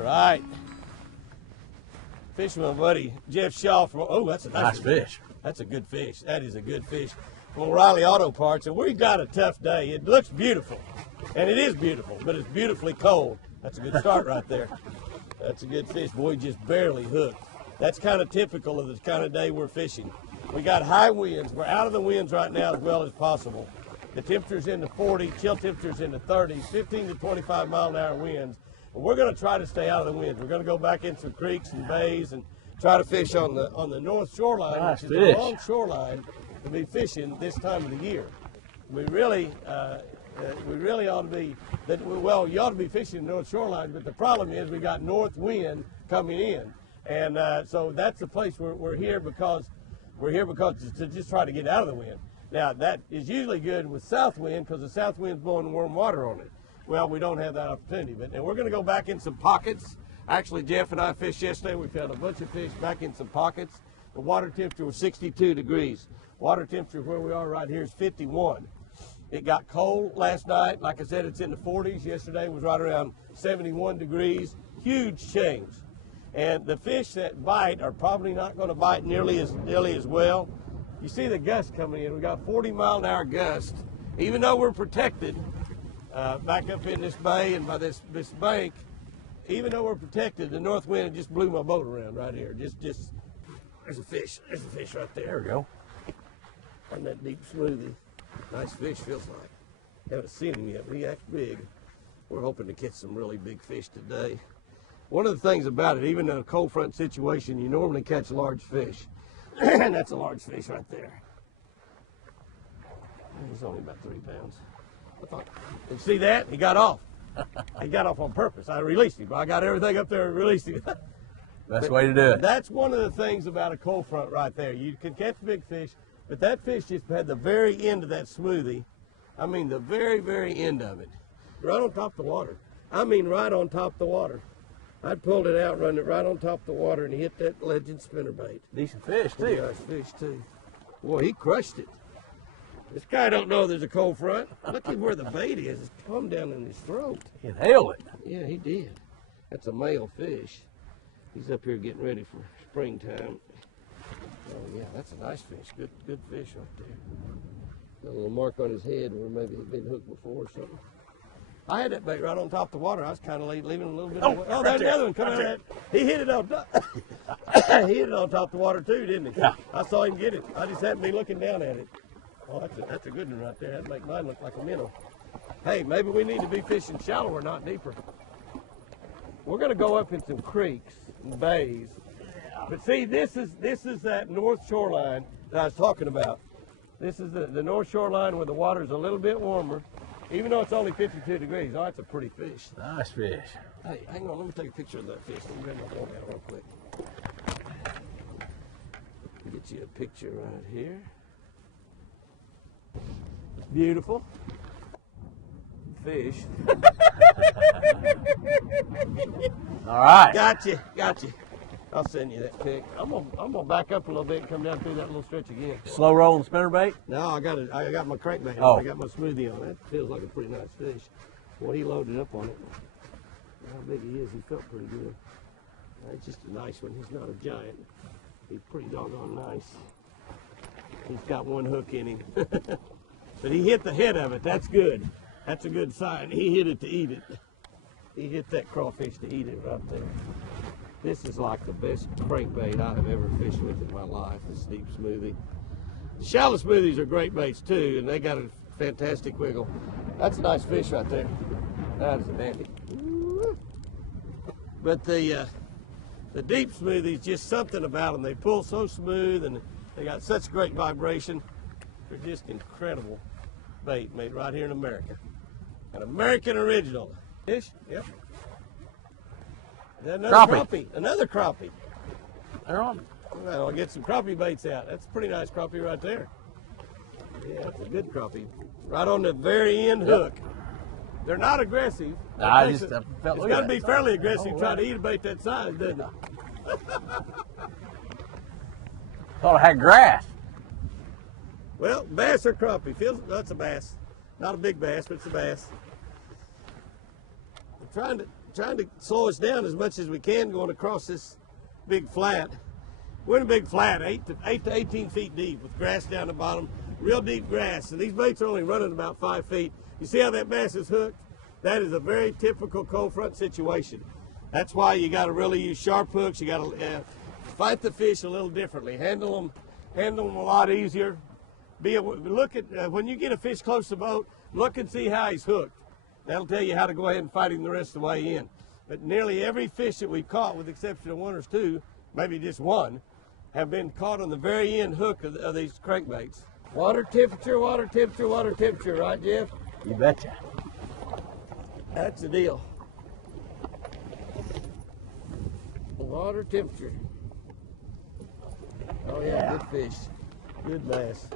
All right. Fishing with my buddy Jeff Shaw from, oh, that's a Nice fish. That's a good fish. That is a good fish. From O'Reilly Auto Parts, and we got a tough day. It looks beautiful, and it is beautiful, but it's beautifully cold. That's a good start right there. That's a good fish. Boy, just barely hooked. That's kind of typical of the kind of day we're fishing. We got high winds. We're out of the winds right now as well as possible. The temperature's in the 40s, chill temperature's in the 30s, 15 to 25 mile an hour winds. And we're going to try to stay out of the winds. We're going to go back in some creeks and bays and try to fish on the north shoreline, nice which is fish. a long shoreline to be fishing this time of the year. We really ought to be, well, you ought to be fishing the north shoreline, but the problem is we got north wind coming in. And so that's the place we're here because to just try to get out of the wind. Now, that is usually good with south wind because the south wind's blowing warm water on it. Well, we don't have that opportunity. And we're going to go back in some pockets. Actually, Jeff and I fished yesterday. We found a bunch of fish back in some pockets. The water temperature was 62 degrees. Water temperature where we are right here is 51. It got cold last night. Like I said, it's in the 40s. Yesterday was right around 71 degrees. Huge change. And the fish that bite are probably not going to bite nearly as well. You see the gust coming in. We got 40 mile an hour gust. Even though we're protected back up in this bay and by this bank, even though we're protected, the north wind just blew my boat around right here. Just there's a fish. There's a fish right there. There we go. On that deep smoothie. Nice fish, feels like. Haven't seen him yet, but he acts big. We're hoping to catch some really big fish today. One of the things about it, even in a cold front situation, you normally catch large fish. And that's a large fish right there. He's only about 3 pounds. You see that? He got off. He got off on purpose. I released him. I got everything up there and released him. That's the way to do it. That's one of the things about a cold front right there. You can catch big fish, but that fish just had the very end of that smoothie. I mean, the very, very end of it. Right on top of the water. I mean, right on top of the water. I pulled it out, run it right on top of the water, and he hit that legend spinnerbait. Decent fish, too. Nice fish, too. Boy, he crushed it. This guy don't know there's a cold front. Look at where the bait is. It's come down in his throat. He inhaled it. Yeah, he did. That's a male fish. He's up here getting ready for springtime. Oh, yeah, that's a nice fish. Good fish right there. Got a little mark on his head where maybe he'd been hooked before or something. I had that bait right on top of the water. I was kind of leaving a little bit. Oh, there's another one coming out. He hit it on top. He hit it on top of the water too, didn't he? Yeah. I saw him get it. I just happened to be looking down at it. Oh, that's a good one right there. That'd make mine look like a minnow. Hey, maybe we need to be fishing shallower, not deeper. We're going to go up in some creeks and bays. But see, this is that north shoreline that I was talking about. This is the north shoreline where the water's a little bit warmer. Even though it's only 52 degrees, oh, that's a pretty fish. Nice fish. Hey, hang on, let me take a picture of that fish. Let me grab my phone out real quick. Get you a picture right here. It's beautiful. Fish. All right. Got you. I'll send you that pic. I'm gonna back up a little bit and come down through that little stretch again. Slow rolling spinnerbait? No, I got my crankbait on. Oh. I got my smoothie on. That feels like a pretty nice fish. Well, he loaded up on it. How big he is, he felt pretty good. It's just a nice one. He's not a giant. He's pretty doggone nice. He's got one hook in him. But he hit the head of it. That's good. That's a good sign. He hit it to eat it. He hit that crawfish to eat it right there. This is like the best crankbait I have ever fished with in my life, this deep smoothie. Shallow smoothies are great baits too, and they got a fantastic wiggle. That's a nice fish right there. That is a dandy. But the deep smoothies, just something about them. They pull so smooth and they got such great vibration. They're just incredible bait made right here in America. An American original. Fish? Yep. Another crappie. Another crappie. They're on. Well, I'll get some crappie baits out. That's a pretty nice crappie right there. Yeah, that's a good crappie. Right on the very end hook. They're not aggressive. It's got to be fairly aggressive trying to eat a bait that size, doesn't it? Thought I had grass. Well, bass or crappie? That's a bass. Not a big bass, but it's a bass. I'm trying to slow us down as much as we can going across this big flat. We're in a big flat, 8 to 18 feet deep with grass down the bottom, real deep grass. And these baits are only running about 5 feet. You see how that bass is hooked? That is a very typical cold front situation. That's why you got to really use sharp hooks. You got to fight the fish a little differently. Handle them a lot easier. Look at when you get a fish close to the boat, look and see how he's hooked. That'll tell you how to go ahead and fight him the rest of the way in. But nearly every fish that we've caught, with the exception of one or two, maybe just one, have been caught on the very end hook of these crankbaits. Water temperature, water temperature, water temperature, right, Jeff? You betcha. That's the deal. Water temperature. Oh yeah, good fish. Good bass.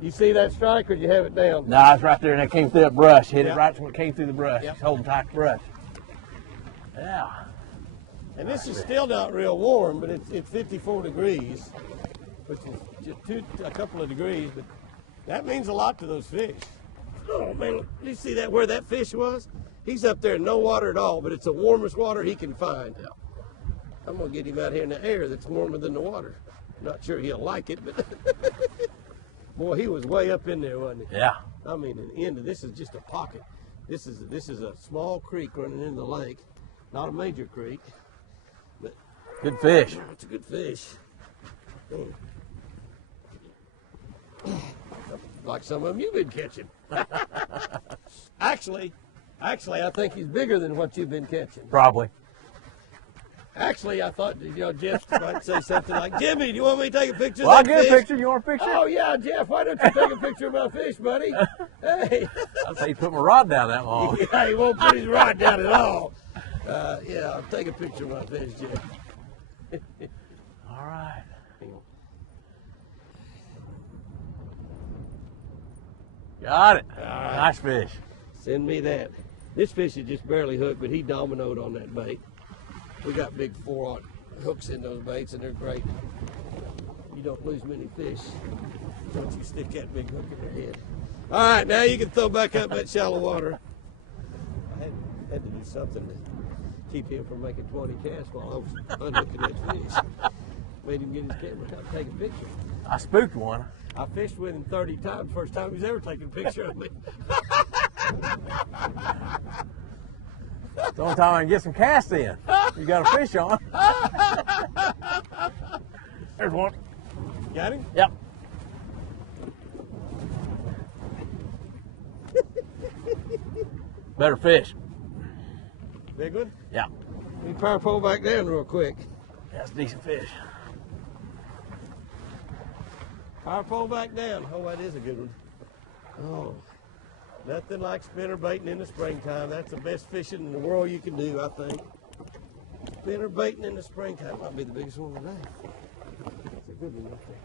You see that strike, or did you have it down? No, it's right there, and it came through that brush. Hit Yep. it right when it came through the brush. Yep. It's holding tight to the brush. Yeah. And this is still not real warm, but it's 54 degrees, which is just a couple of degrees, but that means a lot to those fish. Oh man, you see that where that fish was? He's up there in no water at all, but it's the warmest water he can find. I'm gonna get him out here in the air that's warmer than the water. Not sure he'll like it, but boy, he was way up in there, wasn't he? Yeah. I mean, an end of this is just a pocket. This is a small creek running into the lake, not a major creek, but Good fish. it's a good fish. Mm. Like some of them you've been catching. Actually, I think he's bigger than what you've been catching. Probably. Actually, I thought, Jeff might say something like, "Jimmy, do you want me to take a picture Well, I'll of that get a fish?" picture. You want a picture? Oh yeah, Jeff, why don't you take a picture of my fish, buddy? Hey. I'll say you put my rod down that long. Yeah, he won't put his rod down at all. Yeah, I'll take a picture of my fish, Jeff. All right. Got it. right. Nice fish. Send me that. This fish is just barely hooked, but he dominoed on that bait. We got big 4-aught hooks in those baits, and they're great. You don't lose many fish once you stick that big hook in their head. All right, now you can throw back up that shallow water. I had to do something to keep him from making 20 casts while I was unhooking that fish. Made him get his camera out and take a picture. I spooked one. I fished with him 30 times. First time he's ever taken a picture of me. It's the only time I can get some cast in. You got a fish on. There's one. Got him? Yep. Better fish. Big one? Yeah. Let me power pole back down real quick. That's a decent fish. Power pole back down. Oh, that is a good one. Oh, nothing like spinner baiting in the springtime. That's the best fishing in the world you can do, I think. Spinner baiting in the springtime might be the biggest one today. That's a good one right there.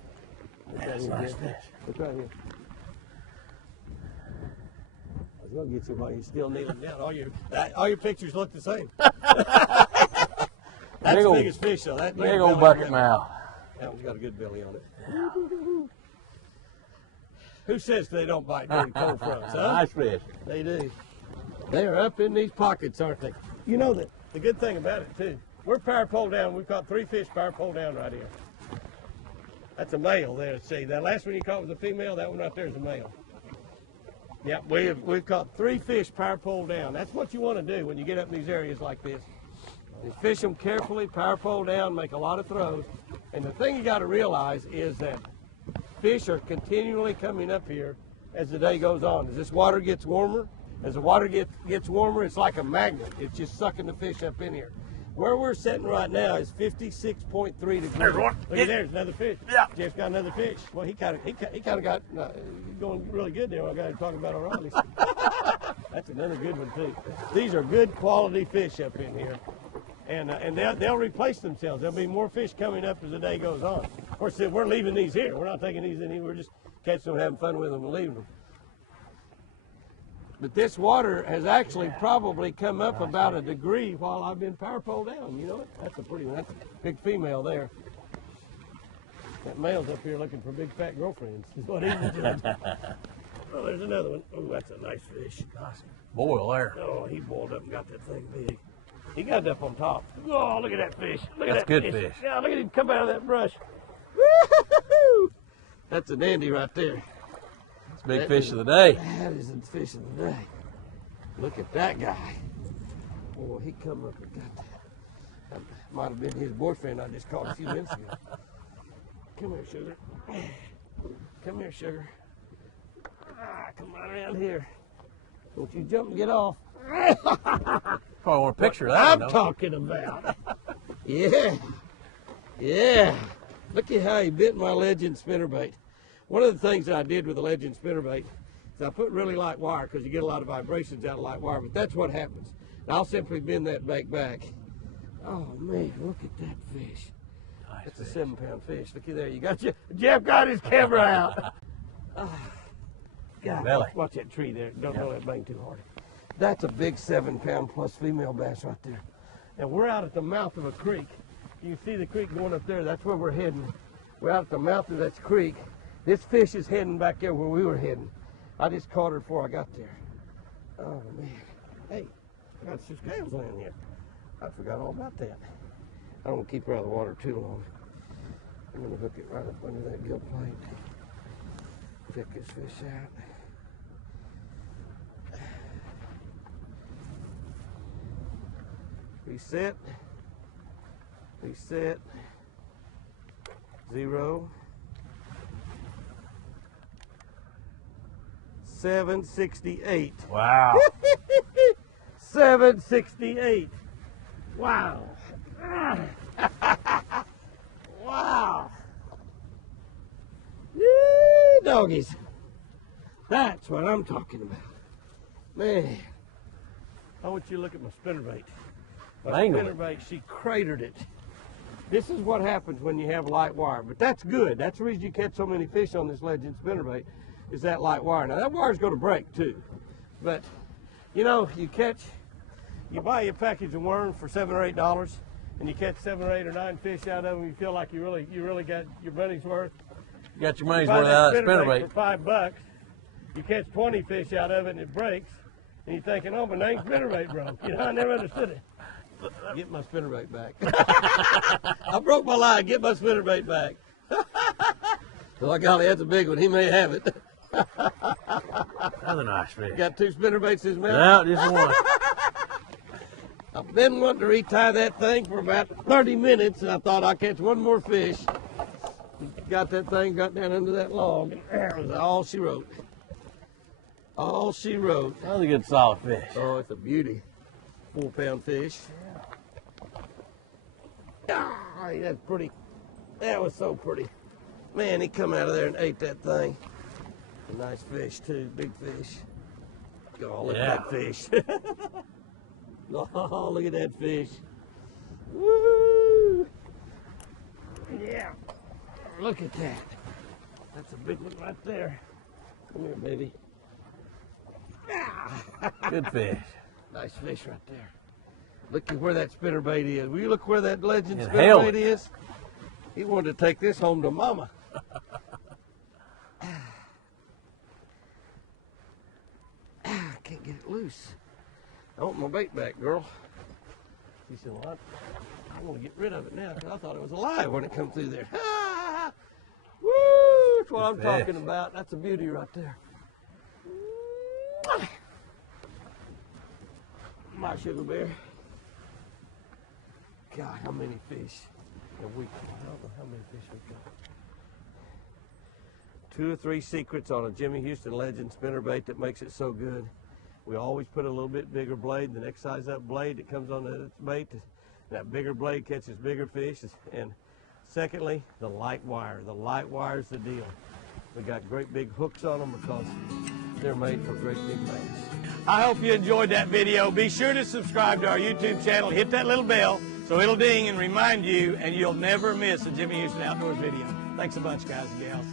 Look right That's a here, nice Jeff. fish. Look right here. I was gonna get you while you're still kneeling down. All your pictures look the same. That's Big the old- biggest fish, though. That Big old bucket mouth. That one's got a good belly on it. Who says they don't bite during cold fronts, huh? Nice fish. They do. They're up in these pockets, aren't they? You know that the good thing about it too, we're power pole down. We've caught 3 fish power pole down right here. That's a male there. See, that last one you caught was a female. That one right there is a male. Yep, we've caught 3 fish power pole down. That's what you want to do when you get up in these areas like this. You fish them carefully, power pole down, make a lot of throws. And the thing you got to realize is that fish are continually coming up here as the day goes on. As this water gets warmer, as the water gets warmer, it's like a magnet. It's just sucking the fish up in here. Where we're sitting right now is 56.3 degrees. There's one. Look at there's another fish. Yeah. Jeff's got another fish. Well, he kind of got going really good there. I got him talking about O'Reilly's. That's another good one too. These are good quality fish up in here. And they'll replace themselves. There'll be more fish coming up as the day goes on. Of course, we're leaving these here. We're not taking these in here. We're just catching them, having fun with them, and leaving them. But this water has actually probably come up about a degree while I've been power pole down. You know it? That's a big female there. That male's up here looking for big fat girlfriends. Is what he was doing. Oh, there's another one. Oh, that's a nice fish. Nice boil there. Oh, he boiled up and got that thing big. He got it up on top. Oh, look at that fish. Look at That's that good fish. Yeah, look at him come out of that brush. Woo-hoo-hoo! That's a dandy right there. It's a big fish of the day. That is the fish of the day. Look at that guy. Boy, he come up and got that. That might have been his boyfriend I just caught a few minutes ago. Come here, sugar. Come here, sugar. Come right around here. Don't you jump and get off. Probably want a picture of that. I'm don't you? talking about. Yeah. Yeah. Look at how he bit my Legend spinnerbait. One of the things that I did with the Legend spinnerbait is I put really light wire because you get a lot of vibrations out of light wire, but that's what happens. And I'll simply bend that bait back. Oh man, look at that fish. Nice That's a fish. 7-pound fish. Looky there, you got Jeff got his camera out. God, Belly. watch that tree there. Don't let it bang too hard. That's a big 7-pound plus female bass right there. And we're out at the mouth of a creek. You can see the creek going up there. That's where we're heading. We're out at the mouth of that creek. This fish is heading back there where we were heading. I just caught her before I got there. Oh man. Hey, I got some scales laying here. I forgot all about that. I don't want to keep her out of the water too long. I'm going to hook it right up under that gill plate. Check this fish out. Reset. Reset. 0. 768. Wow. 768. Wow. Wow. Yee, doggies. That's what I'm talking about. Man. I want you to look at my spinnerbait. My Angle. spinnerbait, she cratered it. This is what happens when you have light wire, but that's good. That's the reason you catch so many fish on this Legend spinnerbait, is that light wire. Now that wire's going to break too, but you know, you buy a package of worms for $7 or $8, and you catch 7 or 8 or 9 fish out of them. You feel like you really got your money's worth. You got your money's Buy worth that out of spinnerbait spinnerbait. for $5. You catch 20 fish out of it, and it breaks. And you're thinking, oh, my dang spinnerbait broke. You know, I never understood it. Get my spinnerbait back. I broke my line. Get my spinnerbait back. Well, golly, that's a big one. He may have it. Another nice fish. Got 2 spinnerbaits in his mouth. No, just one. I've been wanting to retie that thing for about 30 minutes, and I thought I'd catch one more fish. Got that thing, got down under that log, and that was all she wrote. All she wrote. Another good solid fish. Oh, it's a beauty. 4-pound fish. Ah, that's pretty. That was so pretty. Man, he come out of there and ate that thing. A nice fish too, big fish. Oh, look at that fish. Oh, look at that fish. Woo! Yeah. Look at that. That's a big one right there. Come here, baby. Good fish. Nice fish right there. Look at where that spinnerbait is. Will you look where that Legend It held spinnerbait it. is? He wanted to take this home to Mama. I can't get it loose. I want my bait back, girl. She said, well, I want to get rid of it now because I thought it was alive when it come through there. Woo! That's what I'm Good talking fish. about. That's a beauty right there. My sugar bear. God, how many fish have we caught? I don't know how many fish we've got. 2 or 3 secrets on a Jimmy Houston Legend spinnerbait that makes it so good. We always put a little bit bigger blade, the next size up blade that comes on the bait. That bigger blade catches bigger fish. And secondly, the light wire. The light wire is the deal. We got great big hooks on them because they're made for great big baits. I hope you enjoyed that video. Be sure to subscribe to our YouTube channel. Hit that little bell so it'll ding and remind you, and you'll never miss a Jimmy Houston Outdoors video. Thanks a bunch, guys and gals.